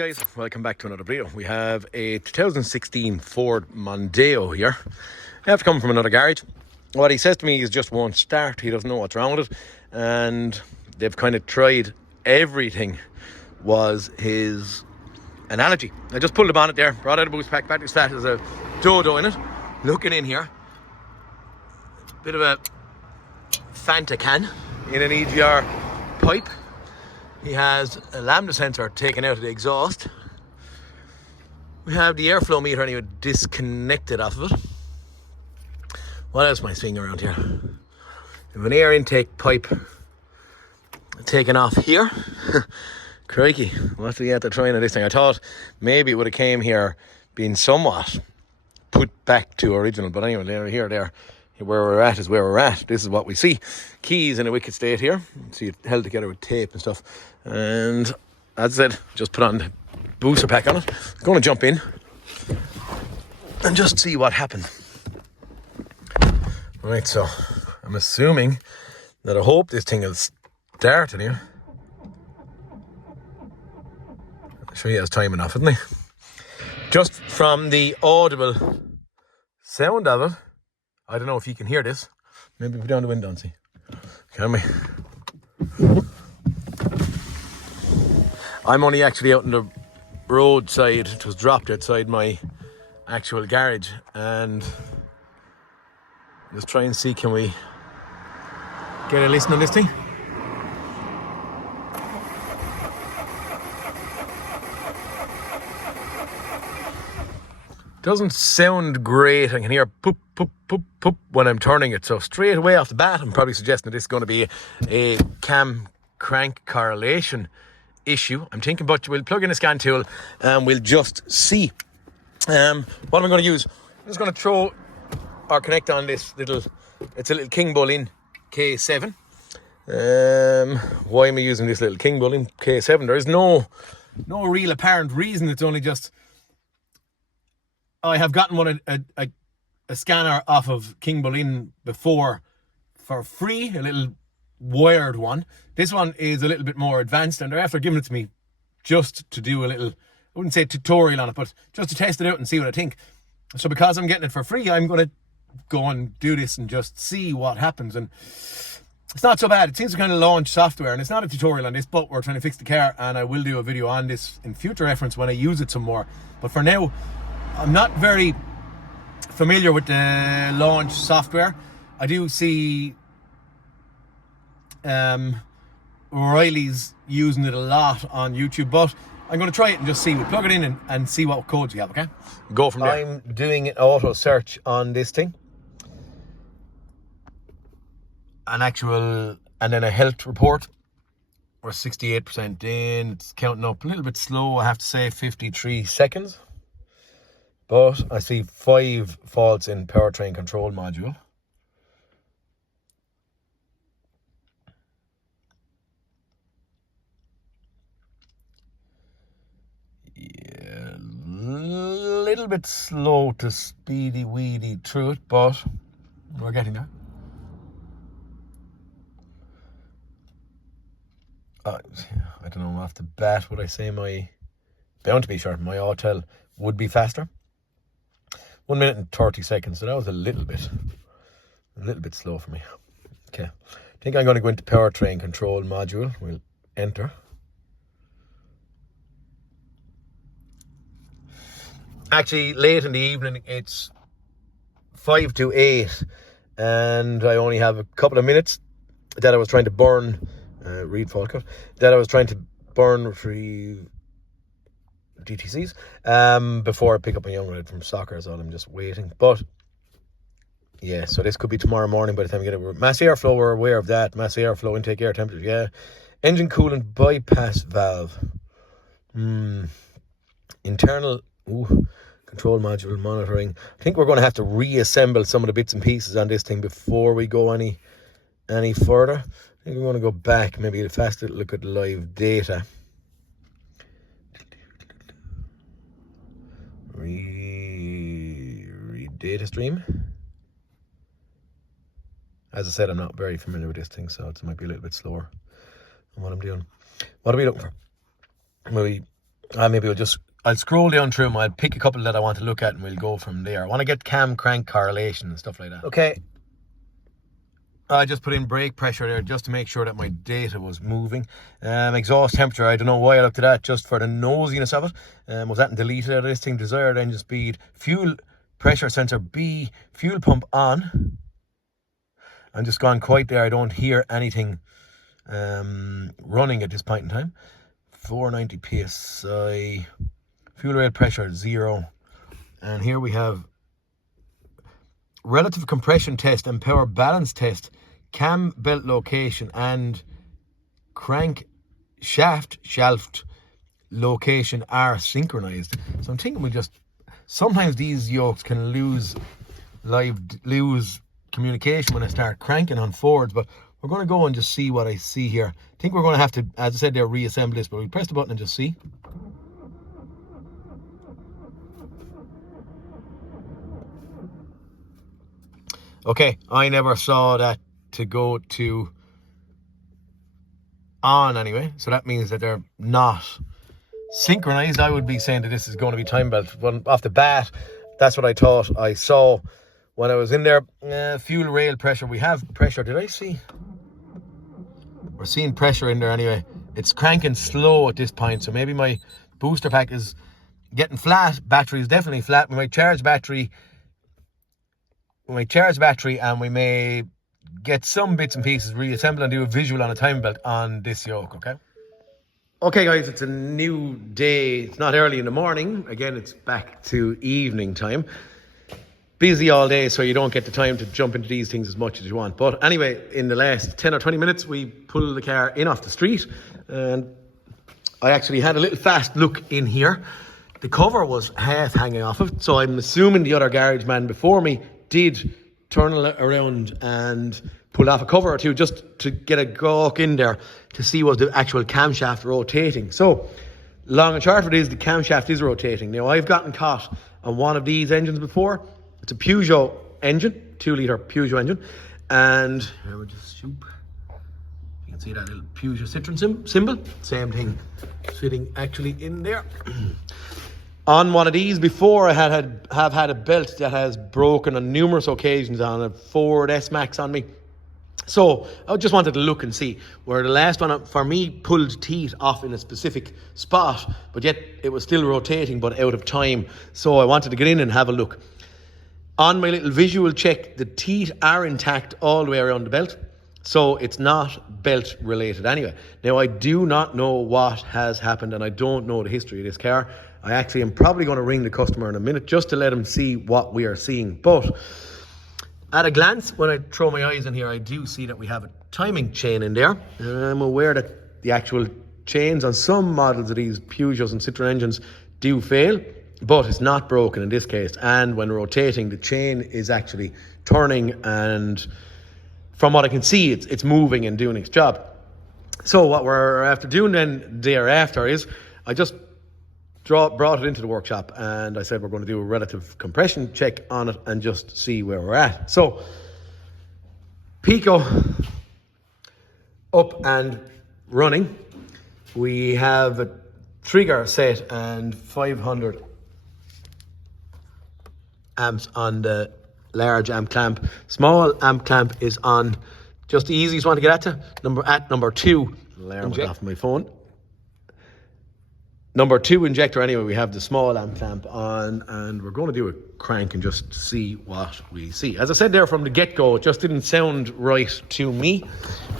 guys, welcome back to another video. We have a 2016 Ford Mondeo here. I have to come from another garage. What he says to me is just won't start. He doesn't know what's wrong with it, and they've kind of tried everything, was his analogy. I just pulled the bonnet there, brought out a boost pack, battery flat, there's a dodo in it. Looking in here, bit of a Fanta can in an EGR pipe. He has a lambda sensor taken out of the exhaust. We have the airflow meter anyway disconnected off of it. What else am I seeing around here? We have an air intake pipe taken off here. Crikey, what do we have to try into this thing? I thought maybe it would have came here being somewhat put back to original, but anyway, there. Where we're at is where we're at. This is what we see. Keys in a wicked state here. See it held together with tape and stuff. And as I said, just put on the booster pack on it. I'm going to jump in and just see what happens. Right, so I'm assuming that I hope this thing will start in here. I'm sure he has time enough, isn't he? Just from the audible sound of it, I don't know if you can hear this. Maybe put down the window and see. Can we? I'm only actually out on the roadside. It was dropped outside my actual garage, and just try and see, can we get a listen on this thing? Doesn't sound great. I can hear poop, poop, poop, poop when I'm turning it. So straight away off the bat, I'm probably suggesting that this is going to be a cam crank correlation issue. I'm thinking, but we'll plug in a scan tool and we'll just see. What am I going to use? I'm just going to throw or connect on this little, it's a little King Bull K7. Why am I using this little King Bull K7? There is no real apparent reason. It's only just I have gotten one a scanner off of King Bull before for free, a little wired one. This one is a little bit more advanced, and they're after giving it to me just to do a little, I wouldn't say tutorial on it, but just to test it out and see what I think. So because I'm getting it for free, I'm going to go and do this and just see what happens. And it's not so bad. It seems to kind of launch software, and it's not a tutorial on this, but we're trying to fix the car, and I will do a video on this in future reference when I use it some more. But for now, I'm not very familiar with the launch software. I do see O'Reilly's using it a lot on YouTube, but I'm going to try it and just see. We'll plug it in and see what codes we have, okay? Go from there. I'm doing an auto search on this thing. An actual, and then a health report. We're 68% in. It's counting up a little bit slow, I have to say, 53 seconds. But I see 5 faults in powertrain control module. Yeah, a little bit slow to speedy weedy through it, but we're getting there. I don't know, off the bat, would I say my, bound to be sure, my autel would be faster. 1 minute and 30 seconds, so that was a little bit slow for me. Okay, I think I'm going to go into powertrain control module. We'll enter. Actually, late in the evening, it's 5 to 8, and I only have a couple of minutes that I was trying to burn, read fault code, that I was trying to burn, retrieve DTCs before I pick up my young lad from soccer, is all. I'm just waiting. But yeah, so this could be tomorrow morning by the time we get it. Mass airflow, we're aware of that. Mass airflow, intake air temperature, yeah. Engine coolant bypass valve. Internal control module monitoring. I think we're going to have to reassemble some of the bits and pieces on this thing before we go any further. I think we're going to go back, maybe get a fast look at live data. Read data stream. As I said, I'm not very familiar with this thing, so it might be a little bit slower than what I'm doing. What are we looking for? Maybe maybe I'll scroll down through them. I'll pick a couple that I want to look at and we'll go from there. I want to get cam crank correlation and stuff like that. Okay. I just put in brake pressure there just to make sure that my data was moving. Exhaust temperature, I don't know why I looked at that, just for the nosiness of it. Was that deleted out of this thing? Desired engine speed. Fuel pressure sensor B. Fuel pump on. I'm just gone quiet there. I don't hear anything running at this point in time. 490 psi. Fuel rail pressure 0. And here we have relative compression test and power balance test, cam belt location and crank shaft location are synchronized. So I'm thinking sometimes these yokes can lose communication when I start cranking on Fords, but we're going to go and just see what I see here. I think we're going to have to, as I said there, reassemble this, but we press the button and just see. Okay, I never saw that to go to on anyway, so that means that they're not synchronized. I would be saying that this is going to be time belt. But off the bat, that's what I thought I saw when I was in there. Fuel rail pressure, we have pressure. Did I see? We're seeing pressure in there anyway. It's cranking slow at this point, so maybe my booster pack is getting flat. Battery is definitely flat. We might charge battery and we may get some bits and pieces reassembled and do a visual on a time belt on this yoke, okay? Okay guys, it's a new day. It's not early in the morning. Again, it's back to evening time. Busy all day, so you don't get the time to jump into these things as much as you want. But anyway, in the last 10 or 20 minutes, we pulled the car in off the street and I actually had a little fast look in here. The cover was half hanging off of it, so I'm assuming the other garage man before me did turn around and pull off a cover or two just to get a gawk in there to see was the actual camshaft rotating. So long and short of it is the camshaft is rotating. Now I've gotten caught on one of these engines before. It's a Peugeot engine, 2-litre Peugeot engine, and here we just shoot. You can see that little Peugeot Citroen symbol. Same thing sitting actually in there. On one of these before, I have had a belt that has broken on numerous occasions on a Ford S-Max on me. So I just wanted to look and see where the last one for me pulled teeth off in a specific spot, but yet it was still rotating but out of time. So I wanted to get in and have a look. On my little visual check, the teeth are intact all the way around the belt. So it's not belt related anyway. Now I do not know what has happened and I don't know the history of this car. I actually am probably going to ring the customer in a minute just to let him see what we are seeing. But at a glance, when I throw my eyes in here, I do see that we have a timing chain in there. I'm aware that the actual chains on some models of these Peugeots and Citroen engines do fail, but it's not broken in this case. And when rotating, the chain is actually turning, and from what I can see, it's moving and doing its job. So what we're after doing then thereafter is I just brought it into the workshop and I said we're going to do a relative compression check on it and just see where we're at. So Pico up and running. We have a trigger set and 500 amps on the large amp clamp. Small amp clamp is on just the easiest one to get at number 2. Alarm went off my phone. Number 2 injector anyway, we have the small amp clamp on and we're going to do a crank and just see what we see. As I said there from the get-go, it just didn't sound right to me.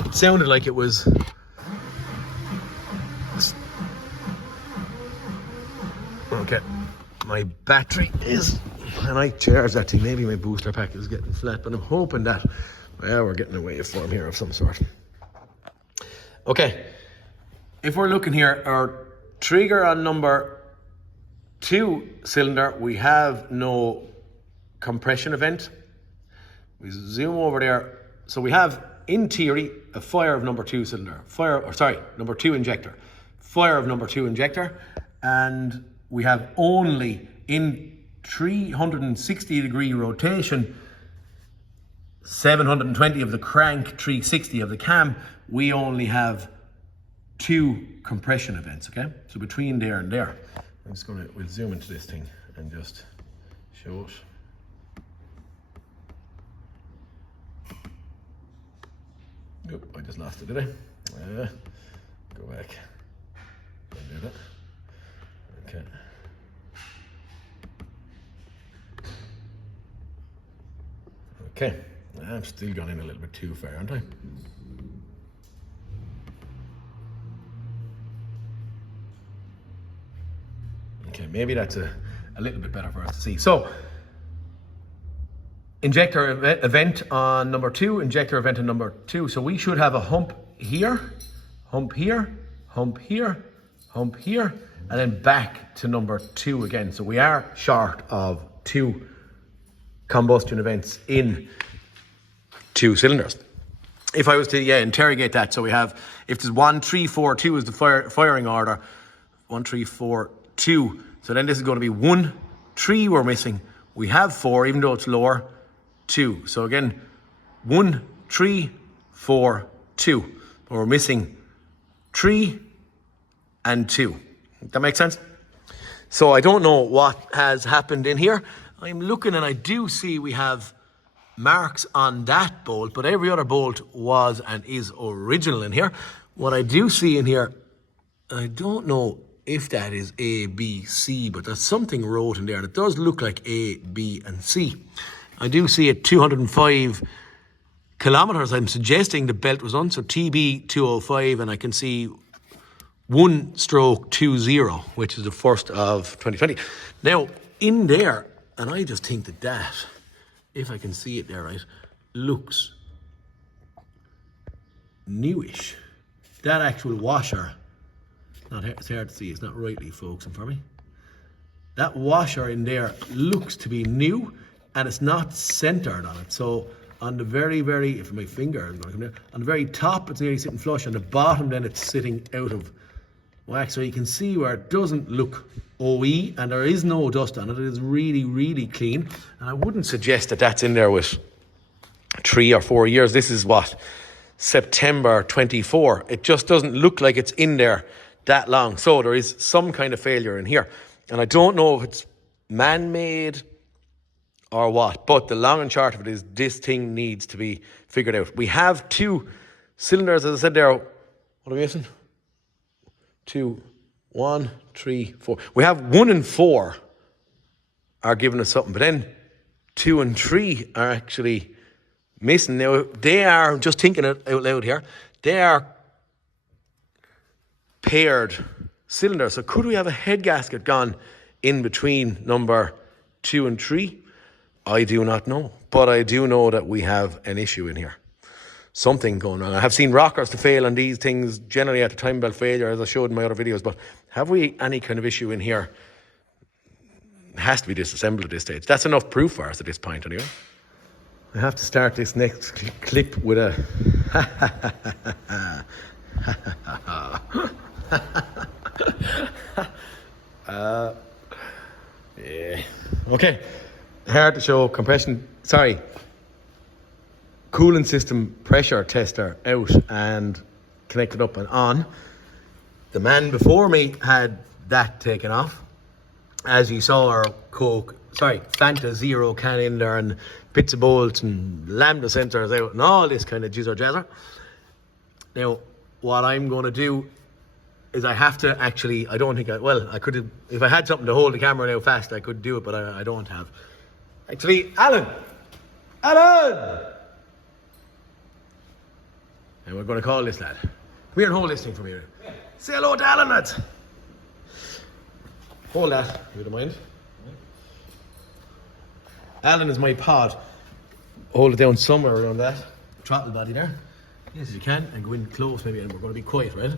It sounded like it was... Okay, my battery is... And I charged that thing. Maybe my booster pack is getting flat, but I'm hoping that... Well, we're getting a waveform here of some sort. Okay, if we're looking here, our trigger on number 2 cylinder, we have no compression event. We zoom over there. So we have, in theory, a fire of number 2 cylinder. Number 2 injector. Fire of number 2 injector. And we have only, in 360 degree rotation, 720 of the crank, 360 of the cam, we only have 2 compression events, okay? So between there and there. I'm just gonna, we'll zoom into this thing and just show it. Nope, I just lost it, did I? Go back. Undo that. Okay. Okay, I'm still going in a little bit too far, aren't I? Okay, maybe that's a little bit better for us to see. So, injector event on number 2, injector event on number 2. So we should have a hump here, hump here, hump here, hump here, and then back to number 2 again. So we are short of 2 combustion events in 2 cylinders. If I was to interrogate that, so we have, if there's 1, 3, 4, 2 is the firing order, 1, 3, 4, 2. So then this is going to be 1, 3 we're missing. We have 4, even though it's lower, 2. So again, 1, 3, 4, 2. But we're missing 3 and 2. That makes sense? So I don't know what has happened in here. I'm looking and I do see we have marks on that bolt, but every other bolt was and is original in here. What I do see in here, I don't know if that is A, B, C, but there's something wrote in there that does look like A, B, and C. I do see it 205 kilometers. I'm suggesting the belt was on, so TB 205, and I can see 1/20, which is the 1st of 2020. Now, in there, and I just think that, if I can see it there right, looks newish. That actual washer, it's hard to see, it's not rightly focusing for me. That washer in there looks to be new, and it's not centered on it. So on the very, if my finger is going to come there, on the very top it's nearly sitting flush, on the bottom then it's sitting out of wax. So you can see where it doesn't look OE, and there is no dust on it. It is really, really clean. And I wouldn't suggest that that's in there with 3 or 4 years. This is what, September 24. It just doesn't look like it's in there that long. So there is some kind of failure in here. And I don't know if it's man-made or what, but the long and short of it is this thing needs to be figured out. We have 2 cylinders, as I said there. What are we missing? 2, 1, 3, 4. We have 1 and 4 are giving us something, but then 2 and 3 are actually missing. Now, they are, just thinking it out loud here, they are paired cylinders. So could we have a head gasket gone in between number 2 and 3? I do not know, but I do know that we have an issue in here. Something going on. I have seen rockers to fail on these things generally at the time belt failure, as I showed in my other videos, but have we any kind of issue in here? It has to be disassembled at this stage. That's enough proof for us at this point anyway. I have to start this next clip with a yeah. Okay. Hard to show compression, coolant system pressure tester out and connected up and on. The man before me had that taken off. As you saw, our Fanta Zero can in there, and bits of bolts and lambda sensors out and all this kind of jizzer jazzer. Now, what I'm going to do is I have to actually, I could have, if I had something to hold the camera now fast, I could do it, but I don't have. Actually, Alan! And we're going to call this lad. Come here and hold this thing from here. Yeah. Say hello to Alan, lads. Hold that, if you don't mind. Alan is my pod. Hold it down somewhere around that throttle body there. Yes, as you can, and go in close maybe, and we're going to be quiet, right?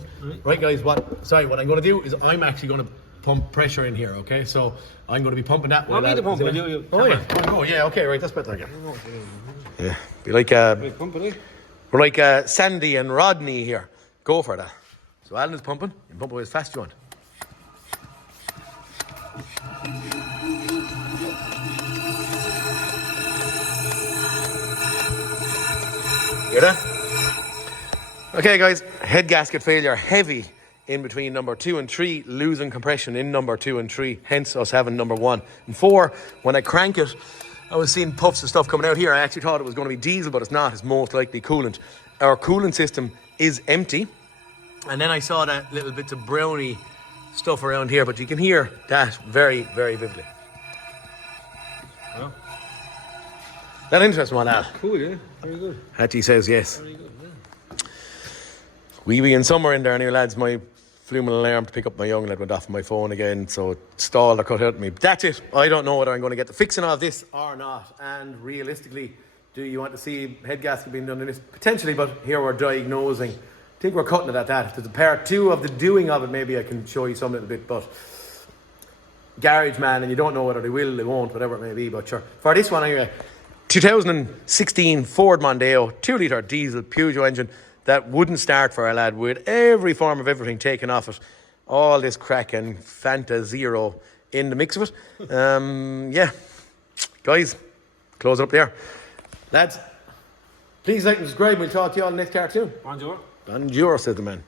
Right, guys, what I'm going to do is I'm actually going to pump pressure in here, okay? So I'm going to be pumping that way. Want me to pump it? You. Oh, yeah. Oh, yeah, okay, right, that's better again. Yeah, be like, we're like Sandy and Rodney here. Go for that. So Alan is pumping. You can pump away as fast as you want. Hear that? Okay guys, head gasket failure, heavy in between number 2 and 3, losing compression in number 2 and 3, hence us having number 1 and 4. When I crank it, I was seeing puffs of stuff coming out here. I actually thought it was going to be diesel, but it's not. It's most likely coolant. Our coolant system is empty. And then I saw that little bits of browny stuff around here, but you can hear that very, very vividly. Well, That interesting one, that. cool, yeah. Very good. Hattie says yes. Very good, yeah. We be in somewhere in there here, lads. My flume alarm to pick up my young lad went off my phone again, so it stalled or cut out me. But that's it. I don't know whether I'm going to get the fixing of this or not. And realistically, do you want to see head gasket being done in this? Potentially, but here we're diagnosing. I think we're cutting it at that. If there's a part 2 of the doing of it, maybe I can show you some little bit, but garage man, and you don't know whether they will, they won't, whatever it may be, but sure. For this one anyway, 2016 Ford Mondeo, 2-litre diesel Peugeot engine that wouldn't start for our lad with every form of everything taken off it. All this crack and Fanta Zero in the mix of it. Yeah. Guys, close it up there. Lads, please like and subscribe. We'll talk to you all in the next cartoon. Bonjour. Bonjour, says the man.